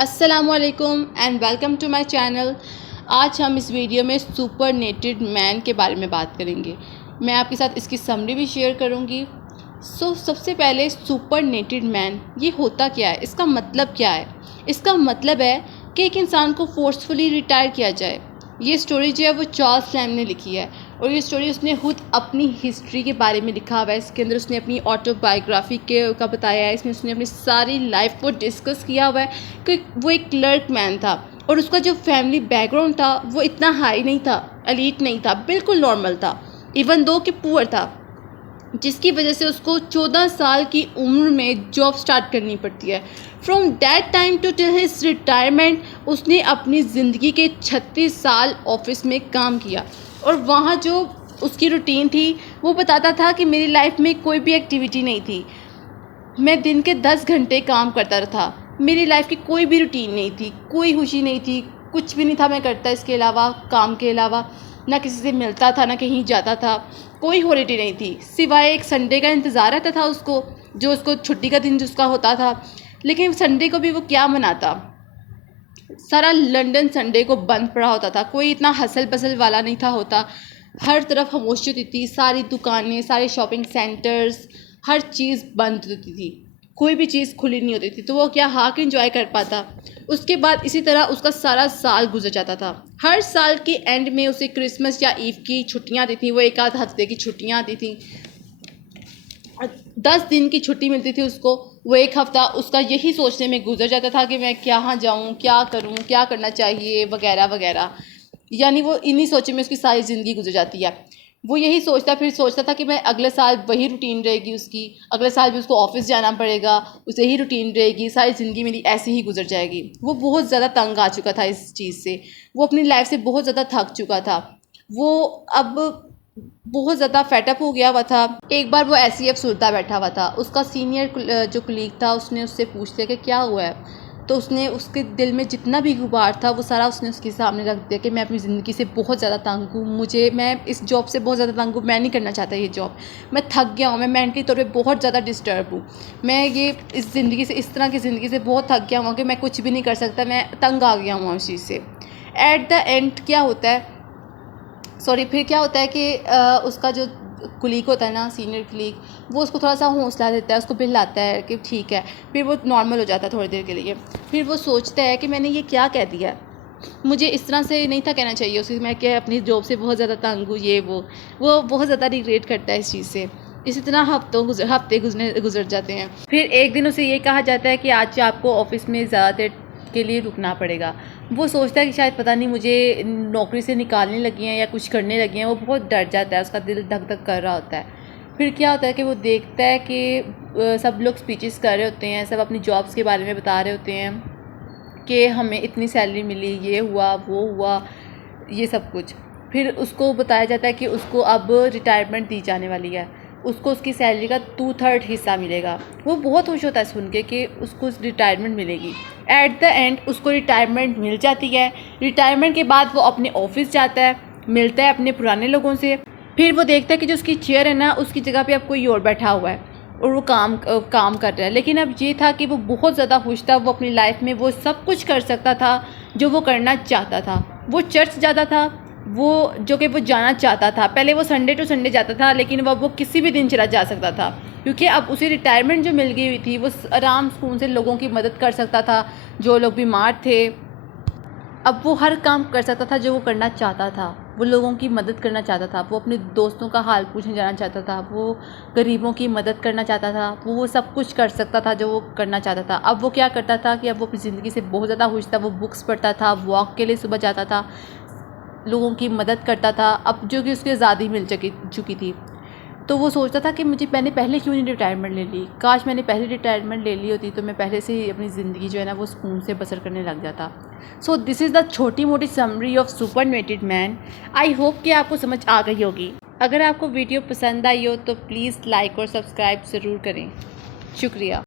अस्सलामुअलैकुम and welcome to my channel. आज हम इस वीडियो में सुपरनेटेड मैन के बारे में बात करेंगे। मैं आपके साथ इसकी समरी भी शेयर करूंगी। सबसे पहले सुपरनेटेड मैन ये होता क्या है, इसका मतलब क्या है? इसका मतलब है कि एक इंसान को फोर्सफुली रिटायर किया जाए। ये स्टोरी जो है वो चार्ल्स लैंग ने लिखी है और ये स्टोरी उसने खुद अपनी हिस्ट्री के बारे में लिखा हुआ है। इसके अंदर उसने अपनी ऑटोबायोग्राफी का बताया है। इसमें उसने अपनी सारी लाइफ को डिस्कस किया हुआ है कि वो एक क्लर्क मैन था और उसका जो फैमिली बैकग्राउंड था वो इतना हाई नहीं था, एलीट नहीं था, बिल्कुल नॉर्मल था, इवन दो कि पुअर था, जिसकी वजह से उसको 14 साल की उम्र में जॉब स्टार्ट करनी पड़ती है। From that time to till his retirement उसने अपनी ज़िंदगी के 36 साल ऑफिस में काम किया और वहाँ जो उसकी रूटीन थी वो बताता था कि मेरी लाइफ में कोई भी एक्टिविटी नहीं थी। मैं दिन के 10 घंटे काम करता था। मेरी लाइफ की कोई भी रूटीन नहीं थी, कोई खुशी नहीं थी, कुछ भी नहीं था मैं करता इसके अलावा, काम के अलावा। ना किसी से मिलता था, ना कहीं जाता था, कोई हॉलीडे नहीं थी सिवाय एक संडे का इंतज़ार रहता था उसको, जो उसको छुट्टी का दिन जिसका होता था। लेकिन संडे को भी वो क्या मनाता, सारा लंदन संडे को बंद पड़ा होता था। कोई इतना हसल पसल वाला नहीं था होता। हर तरफ खामोशी होती थी, सारी दुकानें, सारे शॉपिंग सेंटर्स, हर चीज़ बंद होती थी, कोई भी चीज़ खुली नहीं होती थी। तो वो क्या हाक एंजॉय कर पाता। उसके बाद इसी तरह उसका सारा साल गुजर जाता था। हर साल के एंड में उसे क्रिसमस या ईव की छुट्टियां आती थी, वो एक आध हफ्ते की छुट्टियां आती थी, 10 दिन की छुट्टी मिलती थी उसको। वो एक हफ़्ता उसका यही सोचने में गुजर जाता था कि मैं कहाँ जाऊँ, क्या करूँ, क्या करना चाहिए, वगैरह वगैरह। यानी वो इन्हीं सोचे में उसकी सारी ज़िंदगी गुजर जाती है। वो यही सोचता था कि मैं अगले साल वही रूटीन रहेगी उसकी, अगले साल भी उसको ऑफिस जाना पड़ेगा, उसे ही रूटीन रहेगी, सारी ज़िंदगी मेरी ऐसी ही गुजर जाएगी। वो बहुत ज़्यादा तंग आ चुका था इस चीज़ से, वो अपनी लाइफ से बहुत ज़्यादा थक चुका था। वो अब बहुत ज़्यादा फेटअप हो गया हुआ था। एक बार वो ऐसे ही अफसुर्दा बैठा हुआ था। उसका सीनियर जो कलीग था उसने उससे पूछ लिया कि क्या हुआ है। तो उसने उसके दिल में जितना भी गुबार था वो सारा उसने उसके सामने रख दिया कि मैं अपनी ज़िंदगी से बहुत ज़्यादा तंग हूँ, मैं इस जॉब से बहुत ज़्यादा तंग हूँ, मैं नहीं करना चाहता ये जॉब, मैं थक गया हूँ, मैं मेंटली तौर पे बहुत ज़्यादा डिस्टर्ब हूँ, मैं ये इस ज़िंदगी से, इस तरह की ज़िंदगी से बहुत थक गया हूँ कि मैं कुछ भी नहीं कर सकता, मैं तंग आ गया हूँ उस चीज़ से। एट द एंड क्या होता है, फिर क्या होता है कि उसका जो कुलीग होता है ना, सीनियर कुलीग, वो उसको थोड़ा सा हौसला देता है, उसको बिल्लाता है कि ठीक है। फिर वो नॉर्मल हो जाता है थोड़ी देर के लिए। फिर वो सोचता है कि मैंने ये क्या कह दिया, मुझे इस तरह से नहीं था कहना चाहिए उसे, मैं क्या अपनी जॉब से बहुत ज़्यादा तंग हूँ, ये वो बहुत ज़्यादा रिग्रेट करता है इस चीज़ से। इसी तरह हफ्ते गुजर जाते हैं। फिर एक दिन उसे ये कहा जाता है कि आज आपको ऑफिस में ज़्यादा देर के लिए रुकना पड़ेगा। वो सोचता है कि शायद पता नहीं मुझे नौकरी से निकालने लगी हैं या कुछ करने लगी हैं। वो बहुत डर जाता है, उसका दिल धक धक कर रहा होता है। फिर क्या होता है कि वो देखता है कि सब लोग स्पीचेस कर रहे होते हैं, सब अपनी जॉब्स के बारे में बता रहे होते हैं कि हमें इतनी सैलरी मिली, ये हुआ, वो हुआ, ये सब कुछ। फिर उसको बताया जाता है कि उसको अब रिटायरमेंट दी जाने वाली है, उसको उसकी सैलरी का 2/3 हिस्सा मिलेगा। वो बहुत खुश होता है सुन के कि उसको रिटायरमेंट मिलेगी। एट द एंड उसको रिटायरमेंट मिल जाती है। रिटायरमेंट के बाद वो अपने ऑफिस जाता है, मिलता है अपने पुराने लोगों से। फिर वो देखता है कि जो उसकी चेयर है ना, उसकी जगह पे अब कोई और बैठा हुआ है और वो काम कर रहा है। लेकिन अब ये था कि वो बहुत ज़्यादा खुश था। वो अपनी लाइफ में वो सब कुछ कर सकता था जो वो करना चाहता था। वो चर्च जाता था, वो जाना चाहता था। पहले वो संडे टू संडे जाता था, लेकिन वो किसी भी दिन चला जा सकता था, क्योंकि अब उसे रिटायरमेंट जो मिल गई हुई थी। वो आराम सुकून से लोगों की मदद कर सकता था, जो लोग बीमार थे। अब वो हर काम कर सकता था जो वो करना चाहता था। वो लोगों की मदद करना चाहता था, वो अपने दोस्तों का हाल पूछने जाना चाहता था, वो गरीबों की मदद करना चाहता था। वो सब कुछ कर सकता था जो वो करना चाहता था। अब वो क्या करता था कि अब वो अपनी ज़िंदगी से बहुत ज़्यादा खुश था। वो बुक्स पढ़ता था, वॉक के लिए सुबह जाता था, लोगों की मदद करता था। अब जो कि उसकी आज़ादी मिल चुकी थी, तो वो सोचता था कि मैंने पहले क्यों नहीं रिटायरमेंट ले ली। काश मैंने पहले रिटायरमेंट ले ली होती तो मैं पहले से ही अपनी ज़िंदगी जो है ना वो सुकून से बसर करने लग जाता। सो दिस इज़ द छोटी मोटी summary of superannuated man. I hope कि आपको समझ आ गई होगी। अगर आपको वीडियो पसंद आई हो तो प्लीज़ लाइक और सब्सक्राइब ज़रूर करें। शुक्रिया।